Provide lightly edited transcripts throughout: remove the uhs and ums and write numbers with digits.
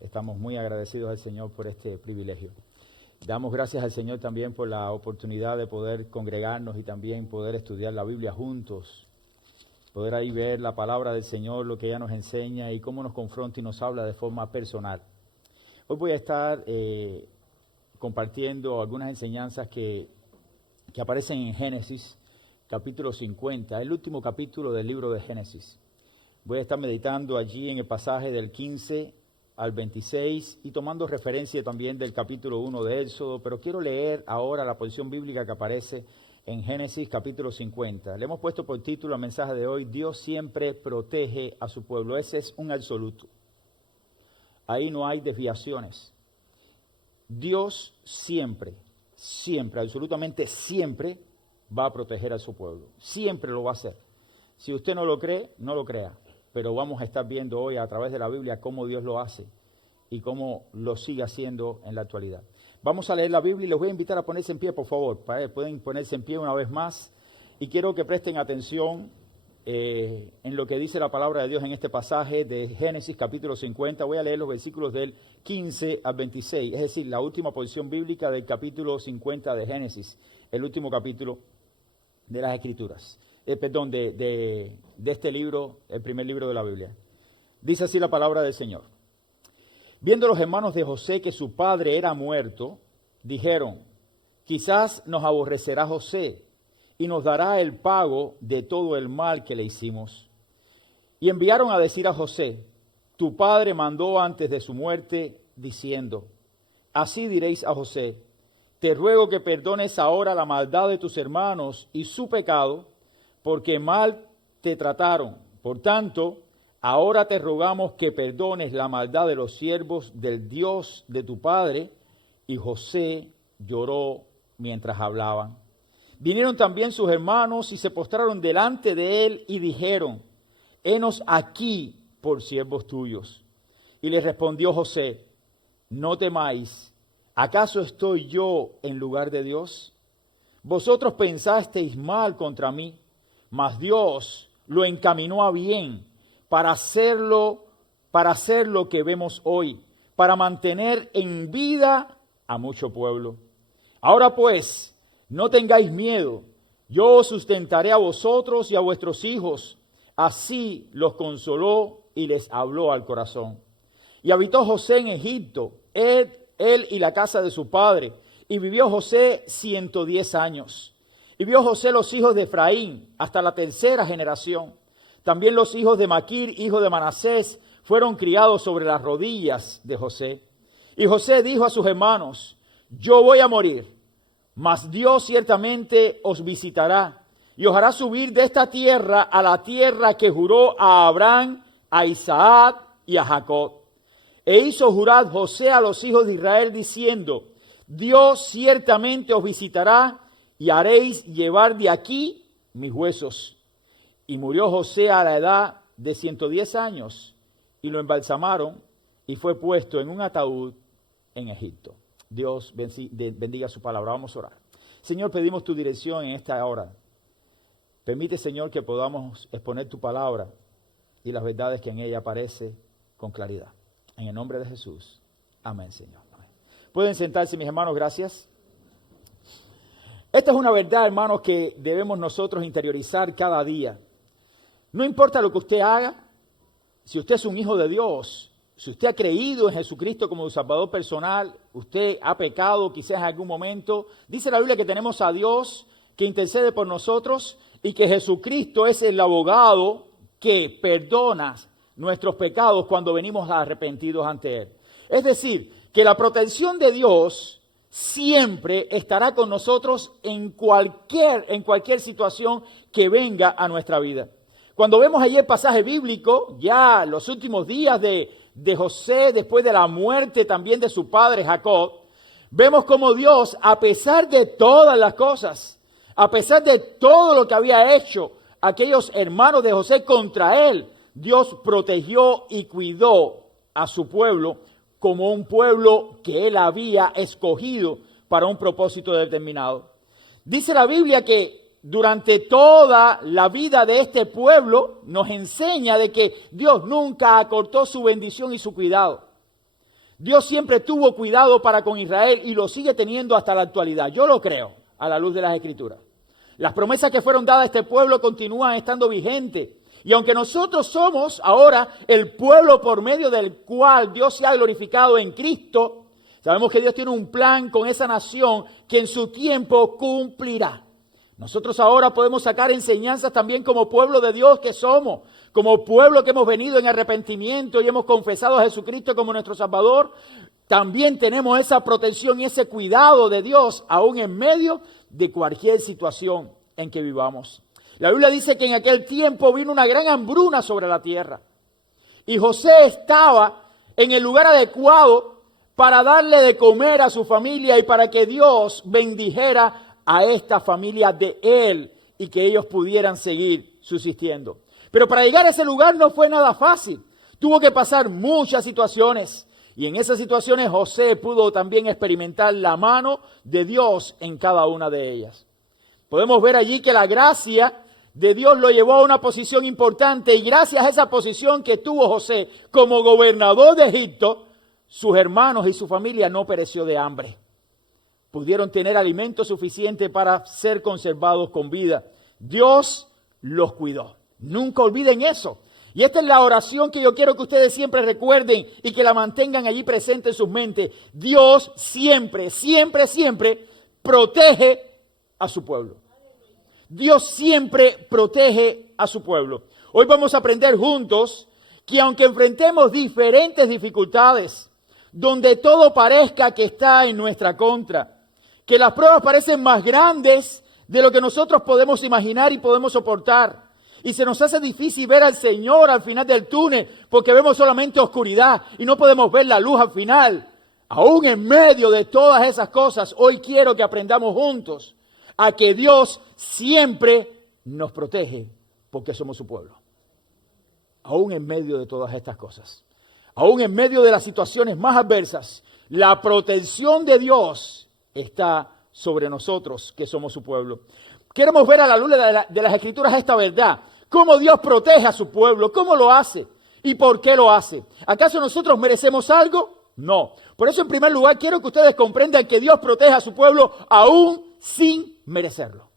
Estamos muy agradecidos al Señor por este privilegio. Damos gracias al Señor también por la oportunidad de poder congregarnos y también poder estudiar la Biblia juntos. Poder ahí ver la palabra del Señor, lo que ella nos enseña y cómo nos confronta y nos habla de forma personal. Hoy voy a estar compartiendo algunas enseñanzas que aparecen en Génesis, capítulo 50, el último capítulo del libro de Génesis. Voy a estar meditando allí en el pasaje del 15 al 26 y tomando referencia también del capítulo 1 de Éxodo, pero quiero leer ahora la porción bíblica que aparece en Génesis capítulo 50. Le hemos puesto por título al mensaje de hoy: Dios siempre protege a su pueblo. Ese es un absoluto. Ahí no hay desviaciones. Dios siempre, absolutamente siempre va a proteger a su pueblo. Siempre lo va a hacer. Si usted no lo cree, no lo crea. Pero vamos a estar viendo hoy a través de la Biblia cómo Dios lo hace y cómo lo sigue haciendo en la actualidad. Vamos a leer la Biblia y les voy a invitar a ponerse en pie, por favor. Pueden ponerse en pie una vez más. Y quiero que presten atención en lo que dice la palabra de Dios en este pasaje de Génesis capítulo 50. Voy a leer los versículos del 15 al 26, es decir, la última porción bíblica del capítulo 50 de Génesis, el último capítulo de las Escrituras. De este libro, el primer libro de la Biblia. Dice así la palabra del Señor. Viendo los hermanos de José que su padre era muerto, dijeron: quizás nos aborrecerá José y nos dará el pago de todo el mal que le hicimos. Y enviaron a decir a José: tu padre mandó antes de su muerte, diciendo: así diréis a José, te ruego que perdones ahora la maldad de tus hermanos y su pecado, porque mal te trataron. Por tanto, ahora te rogamos que perdones la maldad de los siervos del Dios de tu padre. Y José lloró mientras hablaban. Vinieron también sus hermanos y se postraron delante de él y dijeron: henos aquí por siervos tuyos. Y les respondió José: no temáis, ¿acaso estoy yo en lugar de Dios? Vosotros pensasteis mal contra mí, mas Dios lo encaminó a bien para hacer lo que vemos hoy, para mantener en vida a mucho pueblo. Ahora pues, no tengáis miedo, yo os sustentaré a vosotros y a vuestros hijos. Así los consoló y les habló al corazón. Y habitó José en Egipto, él y la casa de su padre, y vivió José 110 años. Y vio José los hijos de Efraín hasta la tercera generación. También los hijos de Maquir, hijo de Manasés, fueron criados sobre las rodillas de José. Y José dijo a sus hermanos: yo voy a morir, mas Dios ciertamente os visitará y os hará subir de esta tierra a la tierra que juró a Abraham, a Isaac y a Jacob. E hizo jurar José a los hijos de Israel diciendo: Dios ciertamente os visitará y haréis llevar de aquí mis huesos. Y murió José a la edad de 110 años y lo embalsamaron y fue puesto en un ataúd en Egipto. Dios bendiga su palabra. Vamos a orar. Señor, pedimos tu dirección en esta hora. Permite, Señor, que podamos exponer tu palabra y las verdades que en ella aparece con claridad. En el nombre de Jesús. Amén, Señor. Amén. Pueden sentarse, mis hermanos, gracias. Esta es una verdad, hermanos, que debemos nosotros interiorizar cada día. No importa lo que usted haga, si usted es un hijo de Dios, si usted ha creído en Jesucristo como su Salvador personal, usted ha pecado quizás en algún momento, dice la Biblia que tenemos a Dios que intercede por nosotros y que Jesucristo es el abogado que perdona nuestros pecados cuando venimos arrepentidos ante Él. Es decir, que la protección de Dios siempre estará con nosotros en cualquier situación que venga a nuestra vida. Cuando vemos allí el pasaje bíblico, ya los últimos días de José, después de la muerte también de su padre Jacob, vemos como Dios, a pesar de todas las cosas, a pesar de todo lo que había hecho aquellos hermanos de José contra él, Dios protegió y cuidó a su pueblo como un pueblo que él había escogido para un propósito determinado. Dice la Biblia que durante toda la vida de este pueblo nos enseña de que Dios nunca acortó su bendición y su cuidado. Dios siempre tuvo cuidado para con Israel y lo sigue teniendo hasta la actualidad. Yo lo creo a la luz de las Escrituras. Las promesas que fueron dadas a este pueblo continúan estando vigentes. Y aunque nosotros somos ahora el pueblo por medio del cual Dios se ha glorificado en Cristo, sabemos que Dios tiene un plan con esa nación que en su tiempo cumplirá. Nosotros ahora podemos sacar enseñanzas también como pueblo de Dios que somos, como pueblo que hemos venido en arrepentimiento y hemos confesado a Jesucristo como nuestro Salvador. También tenemos esa protección y ese cuidado de Dios aún en medio de cualquier situación en que vivamos. La Biblia dice que en aquel tiempo vino una gran hambruna sobre la tierra y José estaba en el lugar adecuado para darle de comer a su familia y para que Dios bendijera a esta familia de él y que ellos pudieran seguir subsistiendo. Pero para llegar a ese lugar no fue nada fácil. Tuvo que pasar muchas situaciones y en esas situaciones José pudo también experimentar la mano de Dios en cada una de ellas. Podemos ver allí que la gracia de Dios lo llevó a una posición importante y gracias a esa posición que tuvo José como gobernador de Egipto, sus hermanos y su familia no pereció de hambre. Pudieron tener alimento suficiente para ser conservados con vida. Dios los cuidó. Nunca olviden eso. Y esta es la oración que yo quiero que ustedes siempre recuerden y que la mantengan allí presente en sus mentes. Dios siempre, siempre, siempre protege a su pueblo. Dios siempre protege a su pueblo. Hoy vamos a aprender juntos que aunque enfrentemos diferentes dificultades, donde todo parezca que está en nuestra contra, que las pruebas parecen más grandes de lo que nosotros podemos imaginar y podemos soportar. Y se nos hace difícil ver al Señor al final del túnel porque vemos solamente oscuridad y no podemos ver la luz al final. Aún en medio de todas esas cosas, hoy quiero que aprendamos juntos a que Dios siempre nos protege porque somos su pueblo. Aún en medio de todas estas cosas, aún en medio de las situaciones más adversas, la protección de Dios está sobre nosotros que somos su pueblo. Queremos ver a la luz de las Escrituras esta verdad. Cómo Dios protege a su pueblo, cómo lo hace y por qué lo hace. ¿Acaso nosotros merecemos algo? No. Por eso en primer lugar quiero que ustedes comprendan que Dios protege a su pueblo aún sin merecerlo.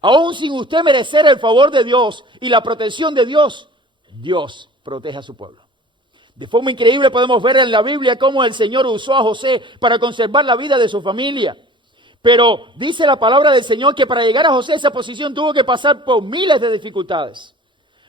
Aún sin usted merecer el favor de Dios y la protección de Dios, Dios protege a su pueblo. De forma increíble podemos ver en la Biblia cómo el Señor usó a José para conservar la vida de su familia. Pero dice la palabra del Señor que para llegar a José esa posición tuvo que pasar por miles de dificultades.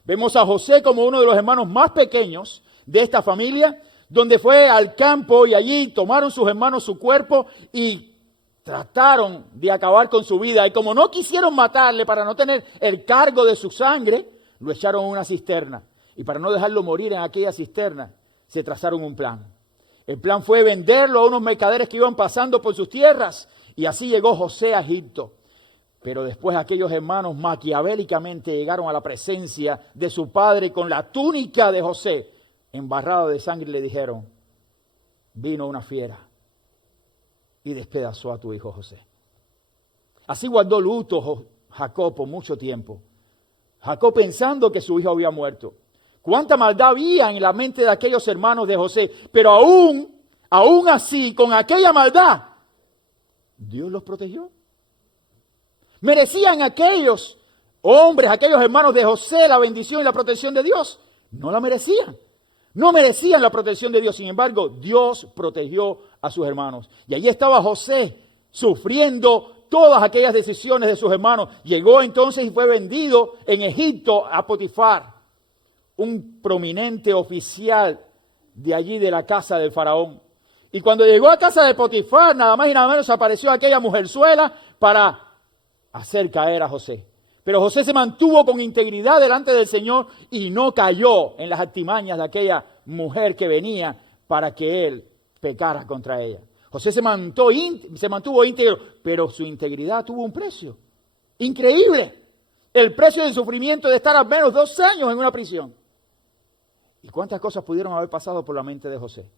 Vemos a José como uno de los hermanos más pequeños de esta familia, donde fue al campo y allí tomaron sus hermanos su cuerpo y trataron de acabar con su vida. Y como no quisieron matarle para no tener el cargo de su sangre, lo echaron en una cisterna. Y para no dejarlo morir en aquella cisterna, se trazaron un plan. El plan fue venderlo a unos mercaderes que iban pasando por sus tierras. Y así llegó José a Egipto. Pero después aquellos hermanos maquiavélicamente llegaron a la presencia de su padre con la túnica de José embarrada de sangre y le dijeron: vino una fiera y despedazó a tu hijo José. Así guardó luto Jacob por mucho tiempo. Jacob pensando que su hijo había muerto. Cuánta maldad había en la mente de aquellos hermanos de José. Pero aún así, con aquella maldad, Dios los protegió. ¿Merecían aquellos hombres, aquellos hermanos de José la bendición y la protección de Dios? No la merecían. No merecían la protección de Dios. Sin embargo, Dios protegió a sus hermanos. Y allí estaba José sufriendo todas aquellas decisiones de sus hermanos. Llegó entonces y fue vendido en Egipto a Potifar, un prominente oficial de allí de la casa del faraón. Y cuando llegó a casa de Potifar, nada más y nada menos apareció aquella mujerzuela para hacer caer a José. Pero José se mantuvo con integridad delante del Señor y no cayó en las artimañas de aquella mujer que venía para que él pecara contra ella. José se mantuvo íntegro, pero su integridad tuvo un precio increíble. El precio del sufrimiento de estar al menos 2 años en una prisión. ¿Y cuántas cosas pudieron haber pasado por la mente de José?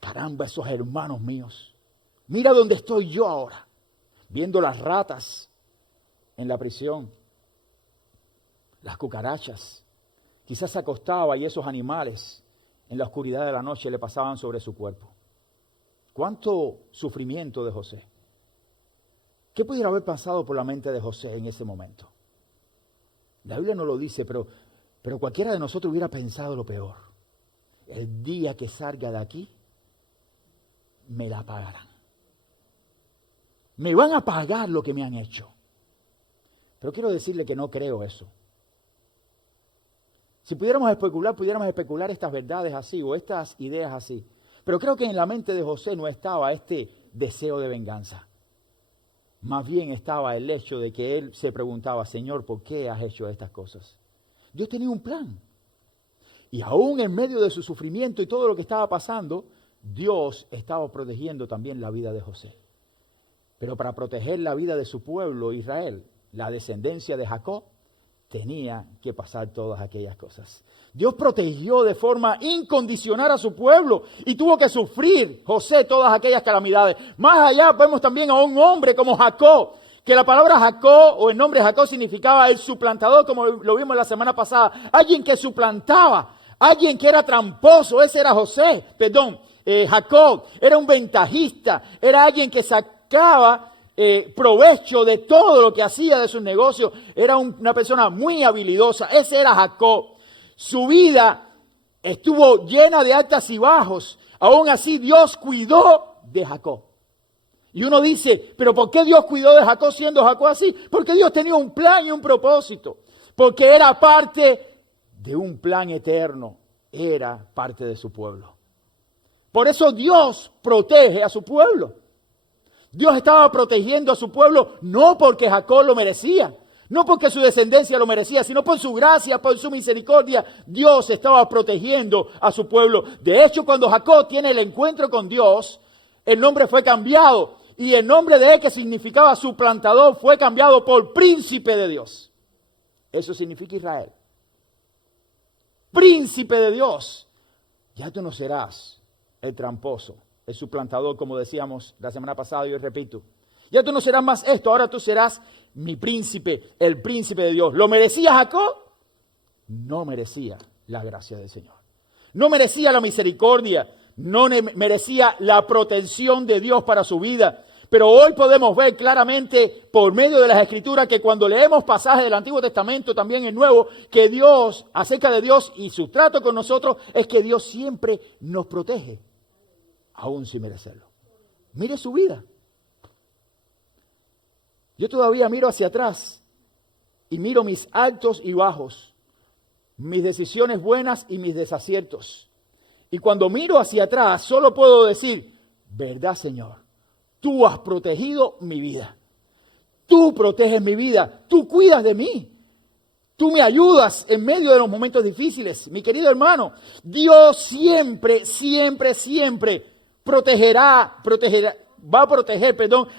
Caramba, esos hermanos míos. Mira dónde estoy yo ahora, viendo las ratas en la prisión, las cucarachas. Quizás se acostaba y esos animales en la oscuridad de la noche le pasaban sobre su cuerpo. ¿Cuánto sufrimiento de José? ¿Qué pudiera haber pasado por la mente de José en ese momento? La Biblia no lo dice, pero cualquiera de nosotros hubiera pensado lo peor. El día que salga de aquí, me la pagarán. Me van a pagar lo que me han hecho. Pero quiero decirle que no creo eso. Si pudiéramos especular estas verdades así o estas ideas así. Pero creo que en la mente de José no estaba este deseo de venganza. Más bien estaba el hecho de que él se preguntaba, Señor, ¿por qué has hecho estas cosas? Dios tenía un plan. Y aún en medio de su sufrimiento y todo lo que estaba pasando, Dios estaba protegiendo también la vida de José. Pero para proteger la vida de su pueblo, Israel, la descendencia de Jacob, tenía que pasar todas aquellas cosas. Dios protegió de forma incondicional a su pueblo y tuvo que sufrir José todas aquellas calamidades. Más allá vemos también a un hombre como Jacob, que la palabra Jacob o el nombre Jacob significaba el suplantador, como lo vimos la semana pasada. Alguien que suplantaba, alguien que era tramposo, ese era Jacob. Era un ventajista, era alguien que sacaba provecho de todo lo que hacía de sus negocios. Era una persona muy habilidosa. Ese era Jacob. Su vida estuvo llena de altas y bajos. Aún así Dios cuidó de Jacob. Y uno dice, pero ¿por qué Dios cuidó de Jacob siendo Jacob así? Porque Dios tenía un plan y un propósito. Porque era parte de un plan eterno. Era parte de su pueblo. Por eso Dios protege a su pueblo. Dios estaba protegiendo a su pueblo no porque Jacob lo merecía, no porque su descendencia lo merecía, sino por su gracia, por su misericordia. Dios estaba protegiendo a su pueblo. De hecho, cuando Jacob tiene el encuentro con Dios, el nombre fue cambiado y el nombre de él, que significaba suplantador, fue cambiado por príncipe de Dios. Eso significa Israel. Príncipe de Dios. Ya tú no serás el tramposo, el suplantador, como decíamos la semana pasada, y yo repito. Ya tú no serás más esto, ahora tú serás mi príncipe, el príncipe de Dios. ¿Lo merecía Jacob? No merecía la gracia del Señor. No merecía la misericordia, no merecía la protección de Dios para su vida. Pero hoy podemos ver claramente por medio de las Escrituras que cuando leemos pasajes del Antiguo Testamento, también el Nuevo, que Dios, acerca de Dios y su trato con nosotros, es que Dios siempre nos protege, aún sin merecerlo. Mire su vida. Yo todavía miro hacia atrás y miro mis altos y bajos, mis decisiones buenas y mis desaciertos. Y cuando miro hacia atrás, solo puedo decir, verdad, Señor, tú has protegido mi vida. Tú proteges mi vida. Tú cuidas de mí. Tú me ayudas en medio de los momentos difíciles. Mi querido hermano, Dios siempre, siempre, siempre va a proteger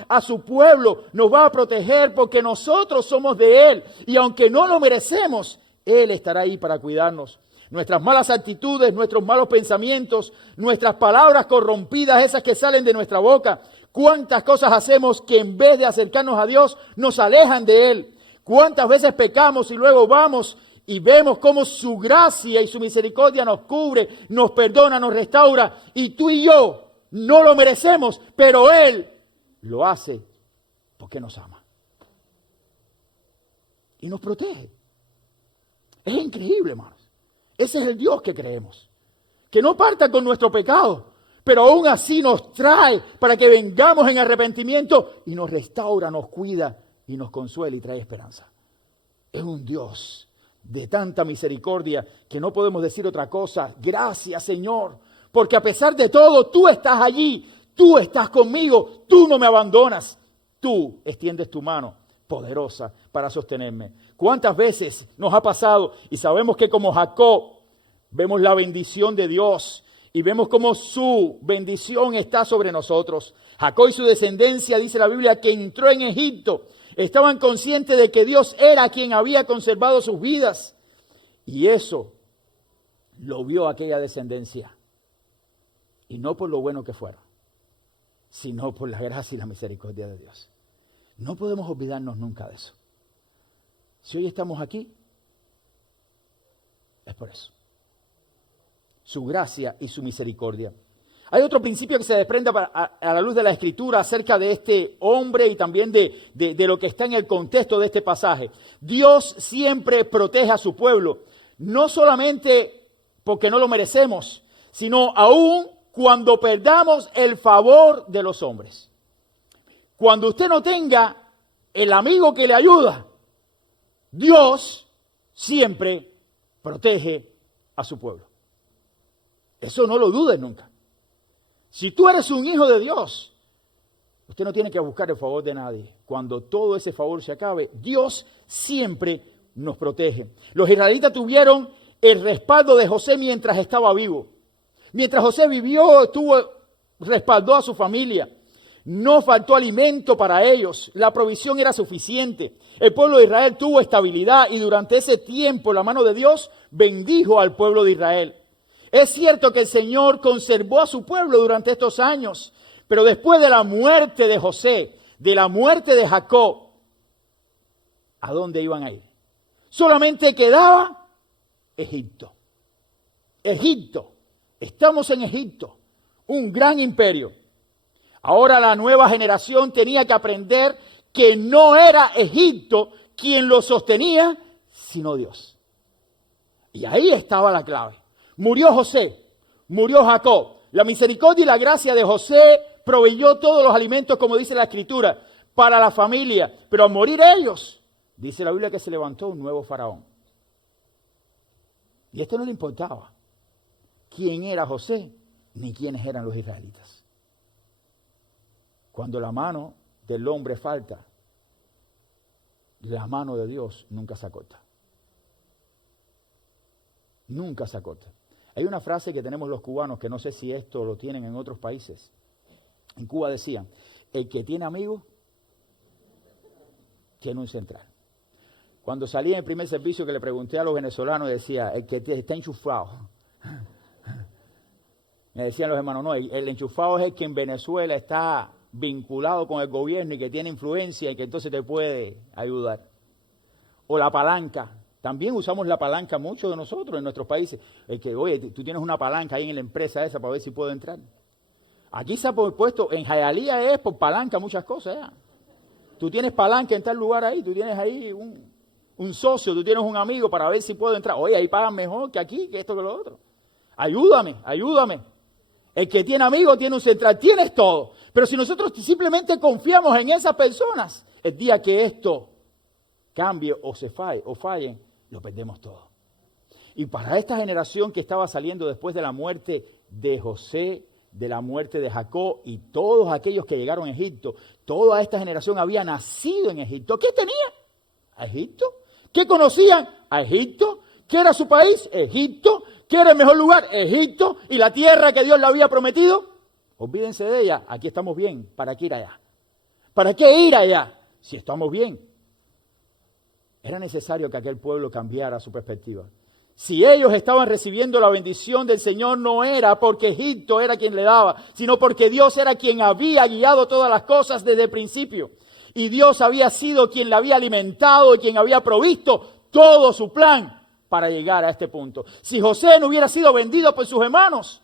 a su pueblo. Nos va a proteger porque nosotros somos de Él. Y aunque no lo merecemos, Él estará ahí para cuidarnos. Nuestras malas actitudes, nuestros malos pensamientos, nuestras palabras corrompidas, esas que salen de nuestra boca. ¿Cuántas cosas hacemos que en vez de acercarnos a Dios nos alejan de Él? ¿Cuántas veces pecamos y luego vamos y vemos cómo su gracia y su misericordia nos cubre, nos perdona, nos restaura? Y tú y yo no lo merecemos, pero Él lo hace porque nos ama. Y nos protege. Es increíble, hermanos. Ese es el Dios que creemos. Que no parta con nuestro pecado, pero aún así nos trae para que vengamos en arrepentimiento y nos restaura, nos cuida y nos consuela y trae esperanza. Es un Dios de tanta misericordia que no podemos decir otra cosa. Gracias, Señor, porque a pesar de todo, tú estás allí, tú estás conmigo, tú no me abandonas, tú extiendes tu mano poderosa para sostenerme. ¿Cuántas veces nos ha pasado? Y sabemos que como Jacob vemos la bendición de Dios y vemos cómo su bendición está sobre nosotros. Jacob y su descendencia, dice la Biblia, que entró en Egipto, estaban conscientes de que Dios era quien había conservado sus vidas. Y eso lo vio aquella descendencia. Y no por lo bueno que fuera, sino por la gracia y la misericordia de Dios. No podemos olvidarnos nunca de eso. Si hoy estamos aquí, es por eso. su gracia y su misericordia. Hay otro principio que se desprende a la luz de la Escritura acerca de este hombre y también de lo que está en el contexto de este pasaje. Dios siempre protege a su pueblo, no solamente porque no lo merecemos, sino aún cuando perdamos el favor de los hombres. Cuando usted no tenga el amigo que le ayuda, Dios siempre protege a su pueblo. Eso no lo dudes nunca. Si tú eres un hijo de Dios, usted no tiene que buscar el favor de nadie. Cuando todo ese favor se acabe, Dios siempre nos protege. Los israelitas tuvieron el respaldo de José mientras estaba vivo. Mientras José vivió, respaldó a su familia. No faltó alimento para ellos. La provisión era suficiente. El pueblo de Israel tuvo estabilidad y durante ese tiempo la mano de Dios bendijo al pueblo de Israel. Es cierto que el Señor conservó a su pueblo durante estos años, pero después de la muerte de José, de la muerte de Jacob, ¿a dónde iban a ir? Solamente quedaba Egipto. Egipto. Estamos en Egipto, un gran imperio. Ahora la nueva generación tenía que aprender que no era Egipto quien lo sostenía, sino Dios. Y ahí estaba la clave. Murió José, murió Jacob. La misericordia y la gracia de José proveyó todos los alimentos, como dice la Escritura, para la familia. Pero al morir ellos, dice la Biblia que se levantó un nuevo faraón. Y esto no le importaba quién era José, ni quiénes eran los israelitas. Cuando la mano del hombre falta, la mano de Dios nunca se acorta. Nunca se acorta. Hay una frase que tenemos los cubanos, que no sé si esto lo tienen en otros países. En Cuba decían, el que tiene amigos, tiene un central. Cuando salí en el primer servicio que le pregunté a los venezolanos, decía, el que está enchufado. Me decían los hermanos, no, el enchufado es el que en Venezuela está vinculado con el gobierno y que tiene influencia y que entonces te puede ayudar. O la palanca. También usamos la palanca mucho de nosotros en nuestros países. El que, oye, tú tienes una palanca ahí en la empresa esa para ver si puedo entrar. Aquí se ha puesto, en Hialeah es por palanca muchas cosas. ¿Ya? Tú tienes palanca en tal lugar ahí, tú tienes ahí un socio, tú tienes un amigo para ver si puedo entrar. Oye, ahí pagan mejor que aquí, que esto, que lo otro. Ayúdame, ayúdame. El que tiene amigos tiene un central, tienes todo. Pero si nosotros simplemente confiamos en esas personas, el día que esto cambie o se falle o fallen, lo perdemos todo. Y para esta generación que estaba saliendo después de la muerte de José, de la muerte de Jacob y todos aquellos que llegaron a Egipto, toda esta generación había nacido en Egipto. ¿Qué tenía? ¿A Egipto? ¿Qué conocían? A Egipto. ¿Qué era su país? Egipto. ¿Qué era el mejor lugar? Egipto. ¿Y la tierra que Dios le había prometido? Olvídense de ella. Aquí estamos bien. ¿Para qué ir allá? ¿Para qué ir allá? Si estamos bien. Era necesario que aquel pueblo cambiara su perspectiva. Si ellos estaban recibiendo la bendición del Señor, no era porque Egipto era quien le daba, sino porque Dios era quien había guiado todas las cosas desde el principio. Y Dios había sido quien le había alimentado y quien había provisto todo su plan para llegar a este punto. Si José no hubiera sido vendido por sus hermanos,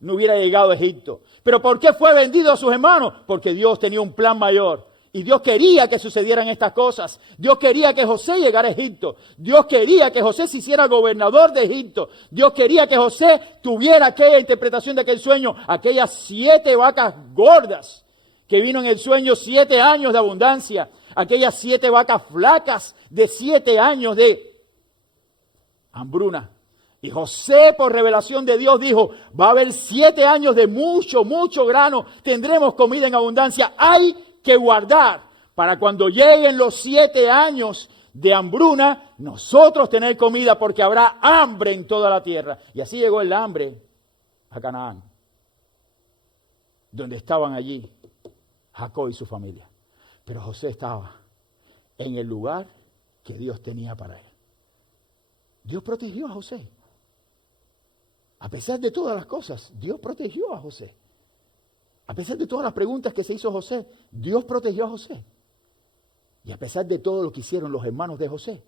no hubiera llegado a Egipto. ¿Pero por qué fue vendido a sus hermanos? Porque Dios tenía un plan mayor. Y Dios quería que sucedieran estas cosas. Dios quería que José llegara a Egipto. Dios quería que José se hiciera gobernador de Egipto. Dios quería que José tuviera aquella interpretación de aquel sueño, aquellas 7 vacas gordas que vino en el sueño 7 años de abundancia, aquellas 7 vacas flacas de 7 años de hambruna. Y José, por revelación de Dios, dijo, va a haber 7 años de mucho, mucho grano, tendremos comida en abundancia. Hay que guardar para cuando lleguen los 7 años de hambruna, nosotros tener comida porque habrá hambre en toda la tierra. Y así llegó el hambre a Canaán, donde estaban allí Jacob y su familia. Pero José estaba en el lugar que Dios tenía para él. Dios protegió a José. A pesar de todas las cosas, Dios protegió a José. A pesar de todas las preguntas que se hizo José, Dios protegió a José. Y a pesar de todo lo que hicieron los hermanos de José,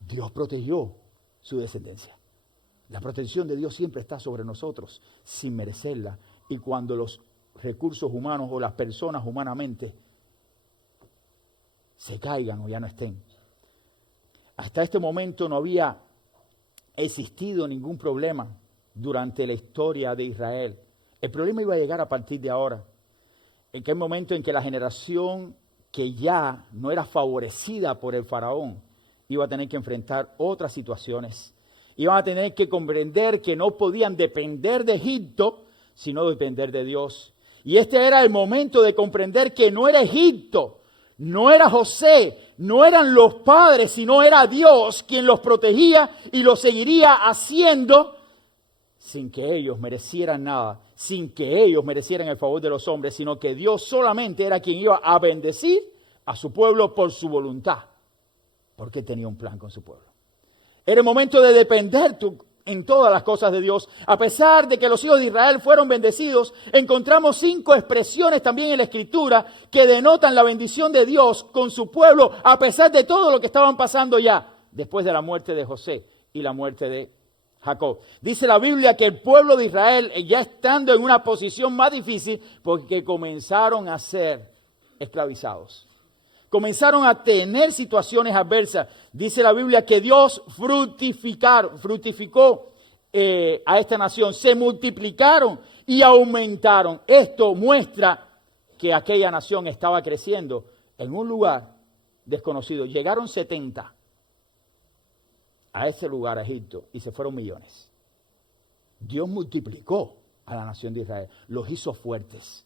Dios protegió su descendencia. La protección de Dios siempre está sobre nosotros, sin merecerla. Y cuando los recursos humanos o las personas humanamente se caigan o ya no estén. Hasta este momento no había existido ningún problema durante la historia de Israel. El problema iba a llegar a partir de ahora, en aquel momento en que la generación que ya no era favorecida por el faraón iba a tener que enfrentar otras situaciones. Iban a tener que comprender que no podían depender de Egipto, sino depender de Dios. Y este era el momento de comprender que no era Egipto, no era José, no eran los padres, sino era Dios quien los protegía y los seguiría haciendo sin que ellos merecieran nada, sin que ellos merecieran el favor de los hombres, sino que Dios solamente era quien iba a bendecir a su pueblo por su voluntad, porque tenía un plan con su pueblo. Era el momento de depender en todas las cosas de Dios. A pesar de que los hijos de Israel fueron bendecidos, encontramos 5 expresiones también en la Escritura que denotan la bendición de Dios con su pueblo, a pesar de todo lo que estaban pasando ya, después de la muerte de José y la muerte de Jacob. Dice la Biblia que el pueblo de Israel, ya estando en una posición más difícil, porque comenzaron a ser esclavizados. Comenzaron a tener situaciones adversas. Dice la Biblia que Dios fructificó a esta nación. Se multiplicaron y aumentaron. Esto muestra que aquella nación estaba creciendo en un lugar desconocido. Llegaron 70 a ese lugar, a Egipto, y se fueron millones. Dios multiplicó a la nación de Israel. Los hizo fuertes.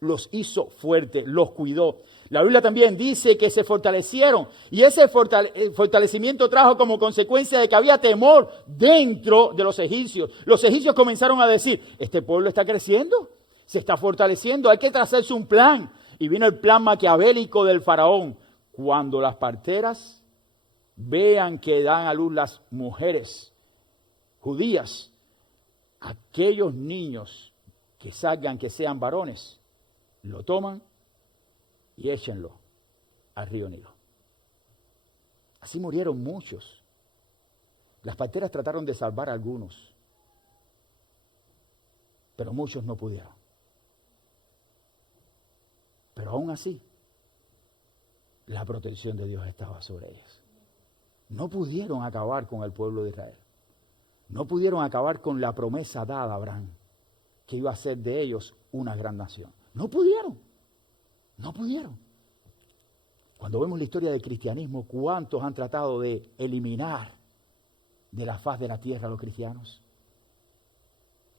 Los hizo fuertes, los cuidó. La Biblia también dice que se fortalecieron y ese fortalecimiento trajo como consecuencia de que había temor dentro de los egipcios. Los egipcios comenzaron a decir, este pueblo está creciendo, se está fortaleciendo, hay que trazarse un plan. Y vino el plan maquiavélico del faraón. Cuando las parteras vean que dan a luz las mujeres judías, aquellos niños que salgan, que sean varones, lo toman y échenlo al río Nilo. Así murieron muchos. Las parteras trataron de salvar a algunos, pero muchos no pudieron. Pero aún así, la protección de Dios estaba sobre ellos. No pudieron acabar con el pueblo de Israel. No pudieron acabar con la promesa dada a Abraham, que iba a ser de ellos una gran nación. No pudieron. No pudieron. Cuando vemos la historia del cristianismo, ¿cuántos han tratado de eliminar de la faz de la tierra a los cristianos?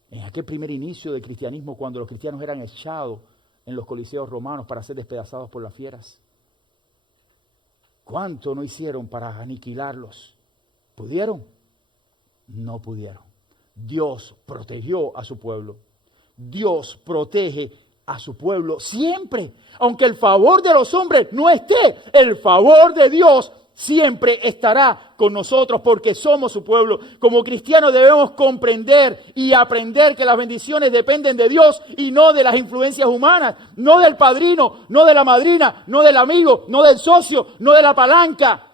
En aquel primer inicio del cristianismo, cuando los cristianos eran echados en los coliseos romanos para ser despedazados por las fieras, ¿cuánto no hicieron para aniquilarlos? ¿Pudieron? No pudieron. Dios protegió a su pueblo. Dios protege a su pueblo siempre. Aunque el favor de los hombres no esté, el favor de Dios siempre estará con nosotros porque somos su pueblo. Como cristianos debemos comprender y aprender que las bendiciones dependen de Dios y no de las influencias humanas, no del padrino, no de la madrina, no del amigo, no del socio, no de la palanca.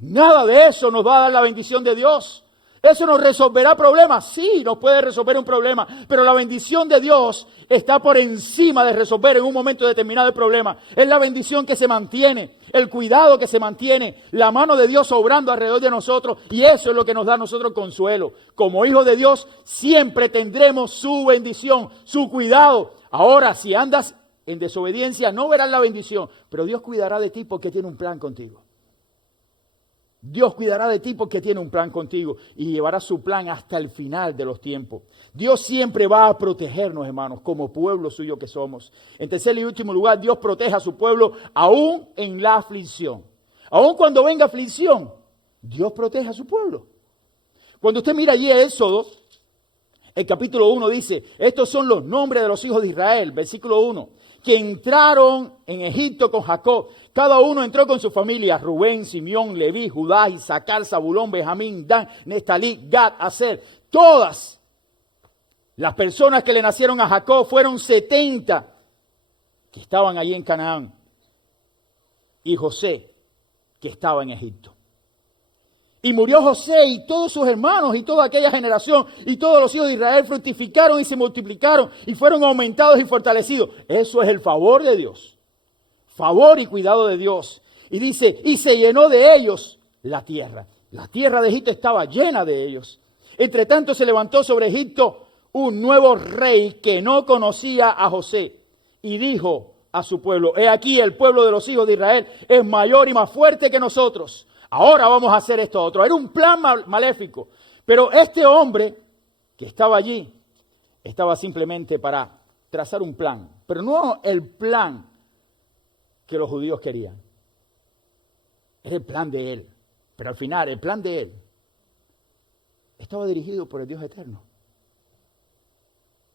Nada de eso nos va a dar la bendición de Dios. ¿Eso nos resolverá problemas? Sí, nos puede resolver un problema, pero la bendición de Dios está por encima de resolver en un momento determinado el problema. Es la bendición que se mantiene, el cuidado que se mantiene, la mano de Dios obrando alrededor de nosotros, y eso es lo que nos da a nosotros consuelo. Como hijos de Dios siempre tendremos su bendición, su cuidado. Ahora, si andas en desobediencia, no verás la bendición, pero Dios cuidará de ti porque tiene un plan contigo. Dios cuidará de ti porque tiene un plan contigo y llevará su plan hasta el final de los tiempos. Dios siempre va a protegernos, hermanos, como pueblo suyo que somos. En tercer y último lugar, Dios protege a su pueblo aún en la aflicción. Aún cuando venga aflicción, Dios protege a su pueblo. Cuando usted mira allí Éxodo, el capítulo 1 dice, estos son los nombres de los hijos de Israel, versículo 1, que entraron en Egipto con Jacob. Cada uno entró con su familia, Rubén, Simeón, Leví, Judá, Isaacar, Zabulón, Benjamín, Dan, Neftalí, Gad, Aser. Todas las personas que le nacieron a Jacob fueron 70 que estaban allí en Canaán. Y José, que estaba en Egipto. Y murió José y todos sus hermanos y toda aquella generación y todos los hijos de Israel fructificaron y se multiplicaron y fueron aumentados y fortalecidos. Eso es el favor de Dios. Favor y cuidado de Dios. Y dice, y se llenó de ellos la tierra. La tierra de Egipto estaba llena de ellos. Entre tanto se levantó sobre Egipto un nuevo rey que no conocía a José. Y dijo a su pueblo, he aquí el pueblo de los hijos de Israel es mayor y más fuerte que nosotros. Ahora vamos a hacer esto otro. Era un plan maléfico. Pero este hombre que estaba allí, estaba simplemente para trazar un plan. Pero no el plan que los judíos querían. Era el plan de él. Pero al final, el plan de él estaba dirigido por el Dios eterno.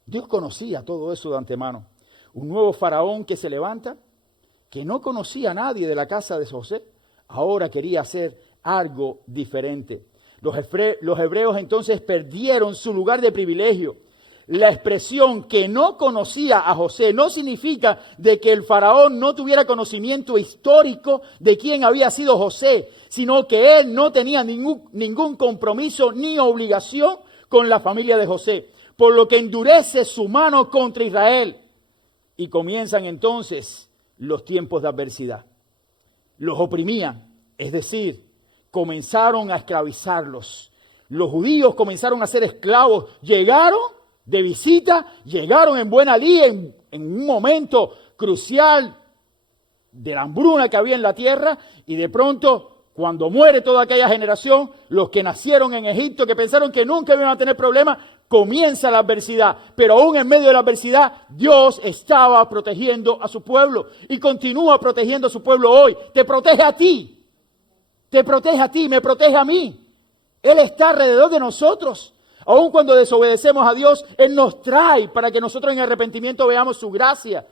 Dios conocía todo eso de antemano. Un nuevo faraón que se levanta, que no conocía a nadie de la casa de José, ahora quería hacer algo diferente. Los hebreos entonces perdieron su lugar de privilegio. La expresión que no conocía a José no significa de que el faraón no tuviera conocimiento histórico de quién había sido José, sino que él no tenía ningún compromiso ni obligación con la familia de José, por lo que endurece su mano contra Israel. Y comienzan entonces los tiempos de adversidad. Los oprimían, es decir, comenzaron a esclavizarlos. Los judíos comenzaron a ser esclavos. Llegaron de visita, llegaron en buena ley, en un momento crucial de la hambruna que había en la tierra, y de pronto, cuando muere toda aquella generación, los que nacieron en Egipto, que pensaron que nunca iban a tener problemas, comienza la adversidad. Pero aún en medio de la adversidad, Dios estaba protegiendo a su pueblo y continúa protegiendo a su pueblo hoy. Te protege a ti, te protege a ti, me protege a mí. Él está alrededor de nosotros. Aun cuando desobedecemos a Dios, Él nos trae para que nosotros en arrepentimiento veamos su gracia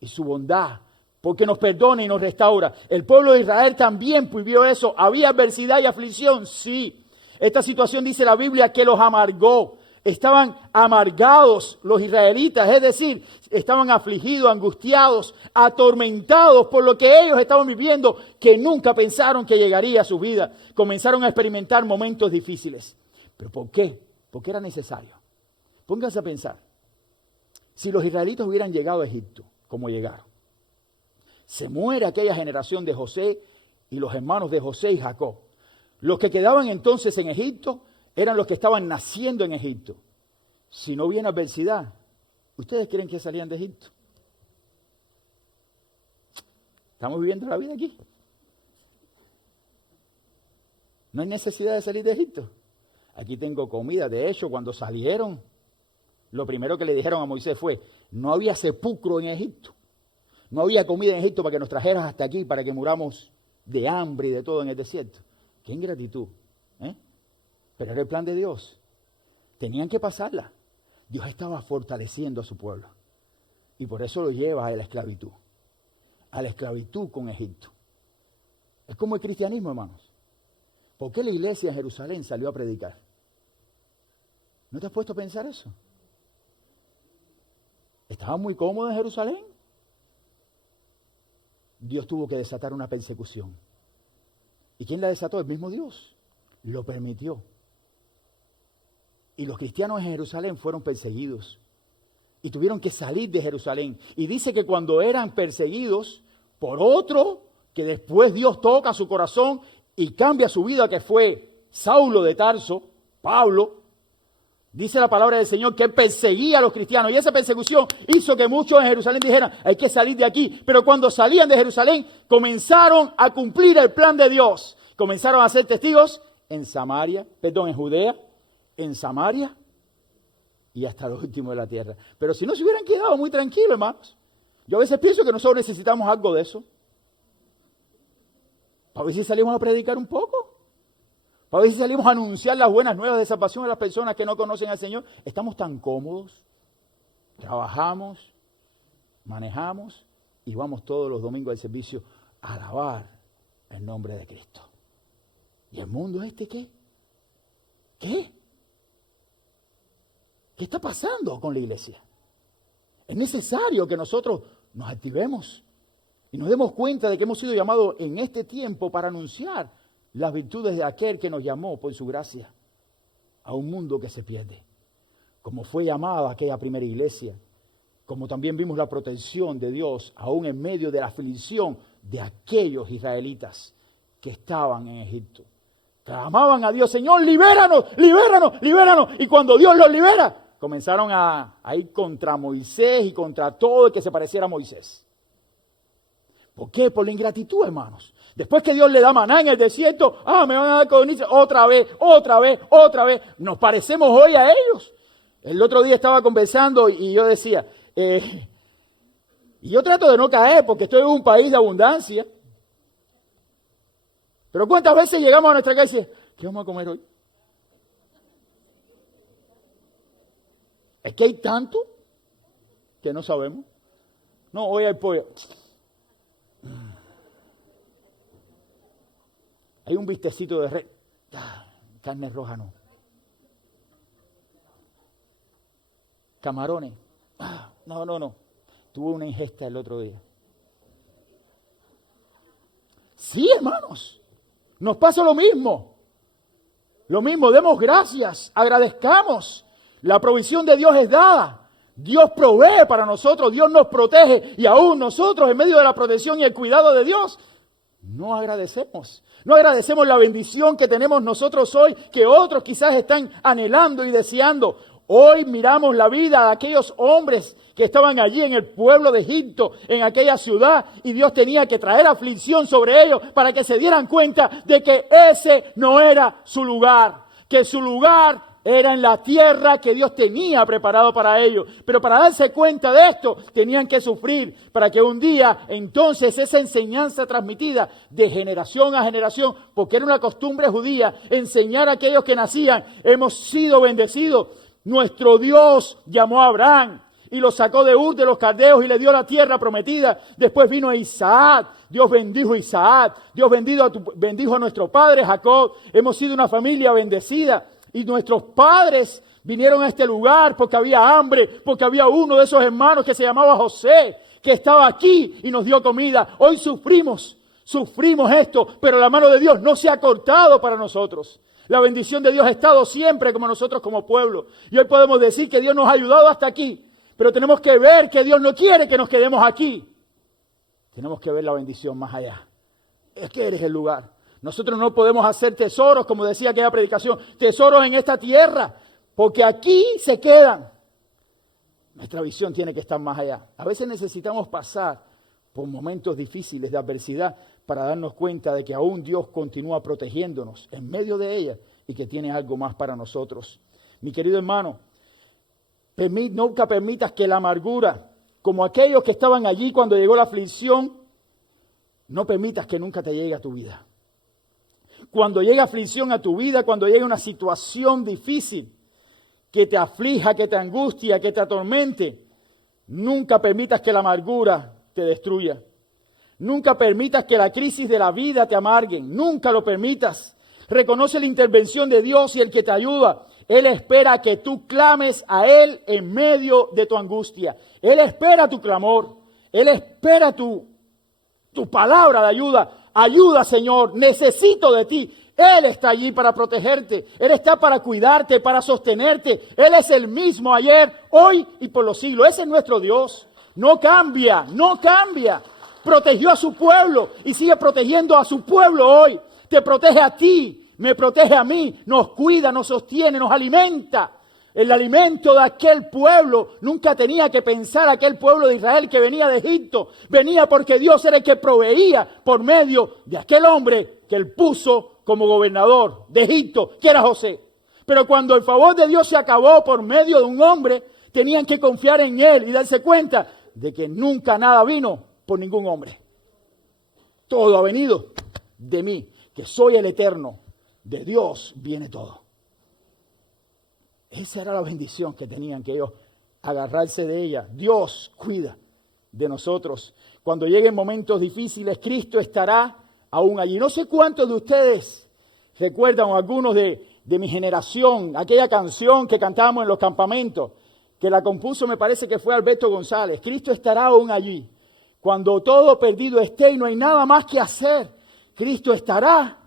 y su bondad, porque nos perdona y nos restaura. El pueblo de Israel también vivió eso. ¿Había adversidad y aflicción? Sí. Esta situación, dice la Biblia, que los amargó. Estaban amargados los israelitas, es decir, estaban afligidos, angustiados, atormentados por lo que ellos estaban viviendo, que nunca pensaron que llegaría a su vida. Comenzaron a experimentar momentos difíciles. ¿Pero por qué? Porque era necesario. Pónganse a pensar. Si los israelitas hubieran llegado a Egipto, como llegaron, se muere aquella generación de José y los hermanos de José y Jacob. Los que quedaban entonces en Egipto eran los que estaban naciendo en Egipto. Si no viene adversidad, ¿ustedes creen que salían de Egipto? ¿Estamos viviendo la vida aquí? No hay necesidad de salir de Egipto. Aquí tengo comida. De hecho, cuando salieron, lo primero que le dijeron a Moisés fue, no había sepulcro en Egipto. No había comida en Egipto para que nos trajeras hasta aquí, para que muramos de hambre y de todo en el desierto. ¡Qué ingratitud! Pero era el plan de Dios. Tenían que pasarla. Dios estaba fortaleciendo a su pueblo. Y por eso lo lleva a la esclavitud. A la esclavitud con Egipto. Es como el cristianismo, hermanos. ¿Por qué la iglesia en Jerusalén salió a predicar? ¿No te has puesto a pensar eso? ¿Estaban muy cómodos en Jerusalén? Dios tuvo que desatar una persecución. ¿Y quién la desató? El mismo Dios. Lo permitió. Y los cristianos en Jerusalén fueron perseguidos. Y tuvieron que salir de Jerusalén. Y dice que cuando eran perseguidos por otro, que después Dios toca su corazón y cambia su vida, que fue Saulo de Tarso, Pablo, dice la palabra del Señor que él perseguía a los cristianos. Y esa persecución hizo que muchos en Jerusalén dijeran, hay que salir de aquí. Pero cuando salían de Jerusalén, comenzaron a cumplir el plan de Dios. Comenzaron a ser testigos en Judea, en Samaria y hasta lo último de la tierra. Pero si no se hubieran quedado muy tranquilos, hermanos. Yo a veces pienso que nosotros necesitamos algo de eso. Para ver si salimos a predicar un poco. Para ver si salimos a anunciar las buenas nuevas de salvación a las personas que no conocen al Señor. Estamos tan cómodos. Trabajamos, manejamos y vamos todos los domingos al servicio a alabar el nombre de Cristo. ¿Y el mundo qué? ¿Qué? ¿Qué está pasando con la iglesia? Es necesario que nosotros nos activemos y nos demos cuenta de que hemos sido llamados en este tiempo para anunciar las virtudes de aquel que nos llamó por su gracia a un mundo que se pierde. Como fue llamada aquella primera iglesia, como también vimos la protección de Dios aún en medio de la aflicción de aquellos israelitas que estaban en Egipto. Clamaban a Dios, Señor, libéranos, libéranos, libéranos. Y cuando Dios los libera, comenzaron a ir contra Moisés y contra todo el que se pareciera a Moisés. ¿Por qué? Por la ingratitud, hermanos. Después que Dios le da maná en el desierto, me van a dar codornices otra vez, otra vez, otra vez. Nos parecemos hoy a ellos. El otro día estaba conversando y yo decía, y yo trato de no caer porque estoy en un país de abundancia. Pero ¿cuántas veces llegamos a nuestra casa y decimos, ¿qué vamos a comer hoy? Es que hay tanto que no sabemos. No, hoy hay pollo. Hay un bistecito de res. Carne roja no. Camarones. No. Tuve una ingesta el otro día. Sí, hermanos. Nos pasa lo mismo. Lo mismo, demos gracias, agradezcamos. La provisión de Dios es dada. Dios provee para nosotros, Dios nos protege y aún nosotros en medio de la protección y el cuidado de Dios, no agradecemos. No agradecemos la bendición que tenemos nosotros hoy, que otros quizás están anhelando y deseando. Hoy miramos la vida de aquellos hombres que estaban allí en el pueblo de Egipto, en aquella ciudad, y Dios tenía que traer aflicción sobre ellos para que se dieran cuenta de que ese no era su lugar, que su lugar era en la tierra que Dios tenía preparado para ellos. Pero para darse cuenta de esto, tenían que sufrir para que un día, entonces, esa enseñanza transmitida de generación a generación, porque era una costumbre judía, enseñar a aquellos que nacían, hemos sido bendecidos. Nuestro Dios llamó a Abraham y lo sacó de Ur de los Caldeos y le dio la tierra prometida. Después vino Isaac. Dios bendijo a Isaac. Dios bendijo a nuestro padre Jacob. Hemos sido una familia bendecida. Y nuestros padres vinieron a este lugar porque había hambre, porque había uno de esos hermanos que se llamaba José, que estaba aquí y nos dio comida. Hoy sufrimos esto, pero la mano de Dios no se ha cortado para nosotros. La bendición de Dios ha estado siempre como nosotros como pueblo. Y hoy podemos decir que Dios nos ha ayudado hasta aquí, pero tenemos que ver que Dios no quiere que nos quedemos aquí. Tenemos que ver la bendición más allá. Es que eres el lugar. Nosotros no podemos hacer tesoros, como decía aquella predicación, tesoros en esta tierra, porque aquí se quedan. Nuestra visión tiene que estar más allá. A veces necesitamos pasar por momentos difíciles de adversidad para darnos cuenta de que aún Dios continúa protegiéndonos en medio de ella y que tiene algo más para nosotros. Mi querido hermano, nunca permitas que la amargura, como aquellos que estaban allí cuando llegó la aflicción, no permitas que nunca te llegue a tu vida. Cuando llegue aflicción a tu vida, cuando llegue una situación difícil que te aflija, que te angustia, que te atormente, nunca permitas que la amargura te destruya. Nunca permitas que la crisis de la vida te amarguen. Nunca lo permitas. Reconoce la intervención de Dios y el que te ayuda. Él espera que tú clames a Él en medio de tu angustia. Él espera tu clamor. Él espera tu palabra de ayuda. Ayuda, Señor, necesito de ti. Él está allí para protegerte. Él está para cuidarte, para sostenerte. Él es el mismo ayer, hoy y por los siglos. Ese es nuestro Dios. No cambia, no cambia. Protegió a su pueblo y sigue protegiendo a su pueblo hoy. Te protege a ti, me protege a mí, nos cuida, nos sostiene, nos alimenta. El alimento de aquel pueblo nunca tenía que pensar aquel pueblo de Israel que venía de Egipto. Venía porque Dios era el que proveía por medio de aquel hombre que él puso como gobernador de Egipto, que era José. Pero cuando el favor de Dios se acabó por medio de un hombre, tenían que confiar en él y darse cuenta de que nunca nada vino por ningún hombre. Todo ha venido de mí, que soy el eterno. De Dios viene todo. Esa era la bendición que tenían que ellos agarrarse de ella. Dios cuida de nosotros. Cuando lleguen momentos difíciles, Cristo estará aún allí. No sé cuántos de ustedes recuerdan, o algunos de mi generación, aquella canción que cantábamos en los campamentos, que la compuso, me parece que fue Alberto González. Cristo estará aún allí. Cuando todo perdido esté y no hay nada más que hacer, Cristo estará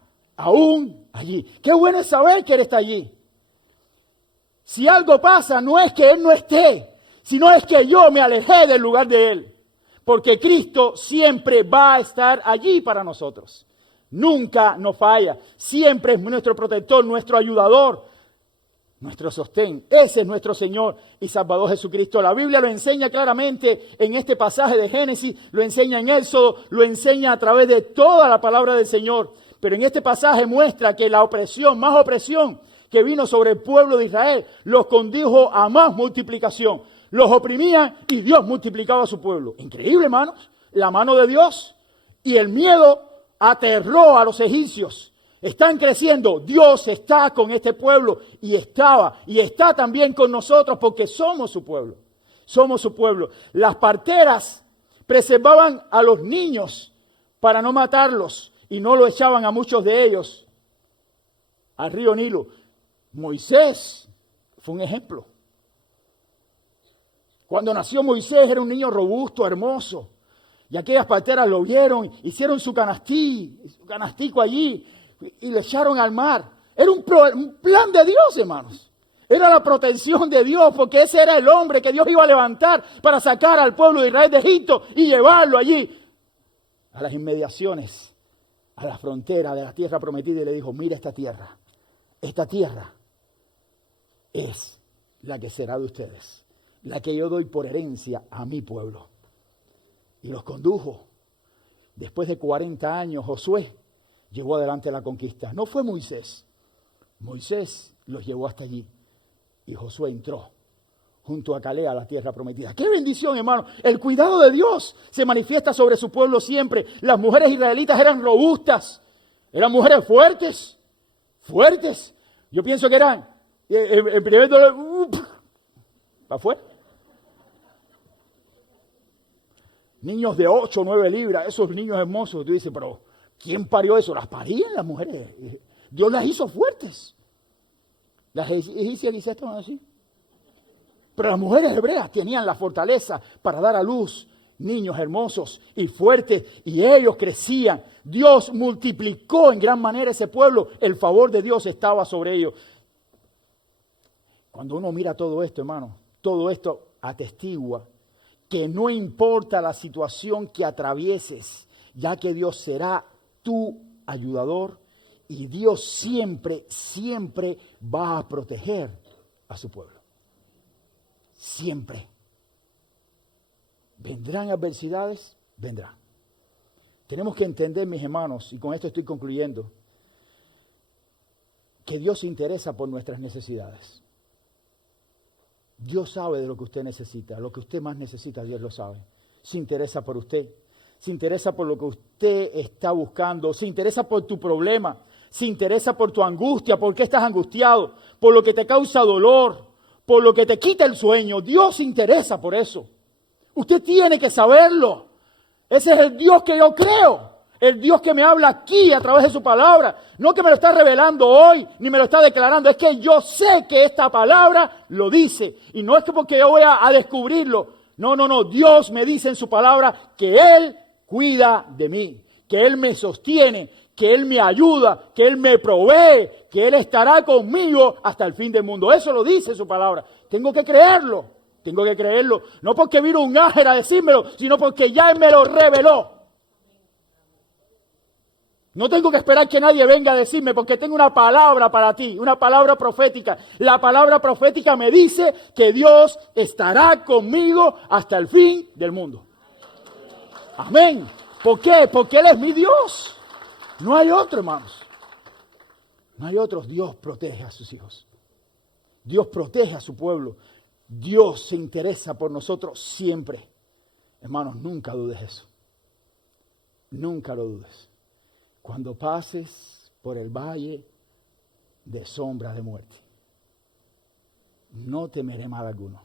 aún allí. Qué bueno es saber que Él está allí. Si algo pasa, no es que Él no esté, sino es que yo me alejé del lugar de Él. Porque Cristo siempre va a estar allí para nosotros. Nunca nos falla. Siempre es nuestro protector, nuestro ayudador, nuestro sostén. Ese es nuestro Señor y Salvador Jesucristo. La Biblia lo enseña claramente en este pasaje de Génesis, lo enseña en Éxodo, lo enseña a través de toda la palabra del Señor. Pero en este pasaje muestra que la opresión, más opresión que vino sobre el pueblo de Israel, los condujo a más multiplicación. Los oprimían y Dios multiplicaba a su pueblo. Increíble, hermanos. La mano de Dios y el miedo aterró a los egipcios. Están creciendo. Dios está con este pueblo y estaba y está también con nosotros porque somos su pueblo. Somos su pueblo. Las parteras preservaban a los niños para no matarlos y no lo echaban a muchos de ellos al río Nilo. Moisés fue un ejemplo. Cuando nació Moisés era un niño robusto, hermoso. Y aquellas parteras lo vieron, hicieron su canastico allí y le echaron al mar. Era un plan de Dios, hermanos. Era la protección de Dios porque ese era el hombre que Dios iba a levantar para sacar al pueblo de Israel de Egipto y llevarlo allí a las inmediaciones, a la frontera de la tierra prometida y le dijo, mira esta tierra es la que será de ustedes. La que yo doy por herencia a mi pueblo. Y los condujo. Después de 40 años, Josué llevó adelante la conquista. No fue Moisés. Moisés los llevó hasta allí. Y Josué entró junto a Caleb a la tierra prometida. ¡Qué bendición, hermano! El cuidado de Dios se manifiesta sobre su pueblo siempre. Las mujeres israelitas eran robustas. Eran mujeres fuertes. Fuertes. Yo pienso que eran el primer dolor. ¿Para afuera? Niños de 8 o 9 libras, esos niños hermosos. Tú dices, pero ¿quién parió eso? Las parían las mujeres. Dios las hizo fuertes. Las egipcias quizás estaban así. Pero las mujeres hebreas tenían la fortaleza para dar a luz niños hermosos y fuertes. Y ellos crecían. Dios multiplicó en gran manera ese pueblo. El favor de Dios estaba sobre ellos. Cuando uno mira todo esto, hermano, todo esto atestigua que no importa la situación que atravieses, ya que Dios será tu ayudador y Dios siempre, siempre va a proteger a su pueblo. Siempre. ¿Vendrán adversidades? Vendrán. Tenemos que entender, mis hermanos, y con esto estoy concluyendo, que Dios se interesa por nuestras necesidades. Dios sabe de lo que usted necesita, lo que usted más necesita, Dios lo sabe. Se interesa por usted, se interesa por lo que usted está buscando, se interesa por tu problema, se interesa por tu angustia, por qué estás angustiado, por lo que te causa dolor, por lo que te quita el sueño. Dios se interesa por eso. Usted tiene que saberlo. Ese es el Dios que yo creo. El Dios que me habla aquí a través de su palabra. No que me lo está revelando hoy, ni me lo está declarando. Es que yo sé que esta palabra lo dice. Y no es que porque yo voy a descubrirlo. No. Dios me dice en su palabra que Él cuida de mí. Que Él me sostiene. Que Él me ayuda. Que Él me provee. Que Él estará conmigo hasta el fin del mundo. Eso lo dice su palabra. Tengo que creerlo. Tengo que creerlo. No porque vino un ángel a decírmelo, sino porque ya Él me lo reveló. No tengo que esperar que nadie venga a decirme porque tengo una palabra para ti, una palabra profética. La palabra profética me dice que Dios estará conmigo hasta el fin del mundo. Amén. ¿Por qué? Porque Él es mi Dios. No hay otro, hermanos. No hay otros. Dios protege a sus hijos. Dios protege a su pueblo. Dios se interesa por nosotros siempre. Hermanos, nunca dudes eso. Nunca lo dudes. Cuando pases por el valle de sombra de muerte, no temeré mal alguno.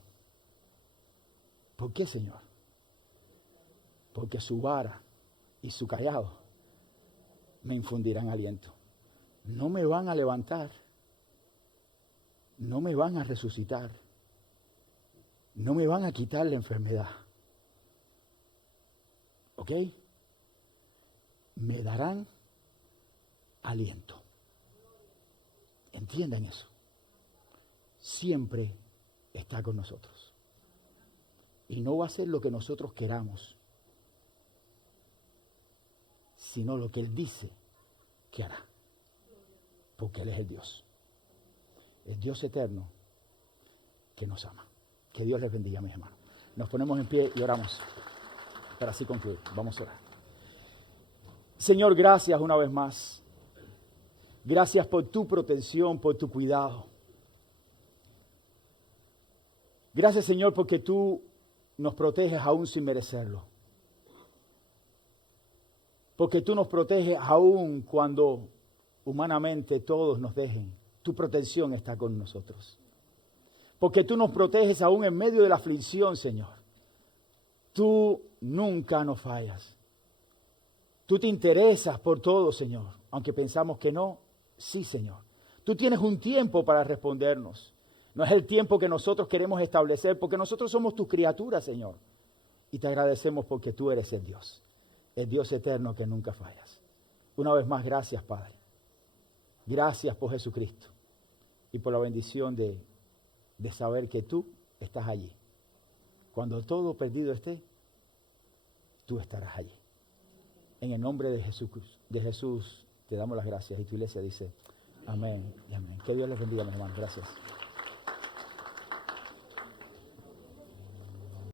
¿Por qué, Señor? Porque su vara y su callado me infundirán aliento. No me van a levantar, no me van a resucitar, no me van a quitar la enfermedad. ¿Ok? Me darán aliento. Entiendan eso. Siempre está con nosotros. Y no va a hacer lo que nosotros queramos, sino lo que Él dice que hará. Porque Él es el Dios eterno que nos ama. Que Dios les bendiga, mis hermanos. Nos ponemos en pie y oramos para así concluir. Vamos a orar. Señor, gracias una vez más. Gracias por tu protección, por tu cuidado. Gracias, Señor, porque tú nos proteges aún sin merecerlo. Porque tú nos proteges aún cuando humanamente todos nos dejen. Tu protección está con nosotros. Porque tú nos proteges aún en medio de la aflicción, Señor. Tú nunca nos fallas. Tú te interesas por todo, Señor. Aunque pensamos que no, sí, Señor. Tú tienes un tiempo para respondernos. No es el tiempo que nosotros queremos establecer, porque nosotros somos tus criaturas, Señor. Y te agradecemos porque tú eres el Dios eterno que nunca fallas. Una vez más, gracias, Padre. Gracias por Jesucristo y por la bendición de saber que tú estás allí. Cuando todo perdido esté, tú estarás allí. En el nombre de Jesús te damos las gracias. Y tu iglesia dice, amén y amén. Que Dios les bendiga, mis hermanos. Gracias.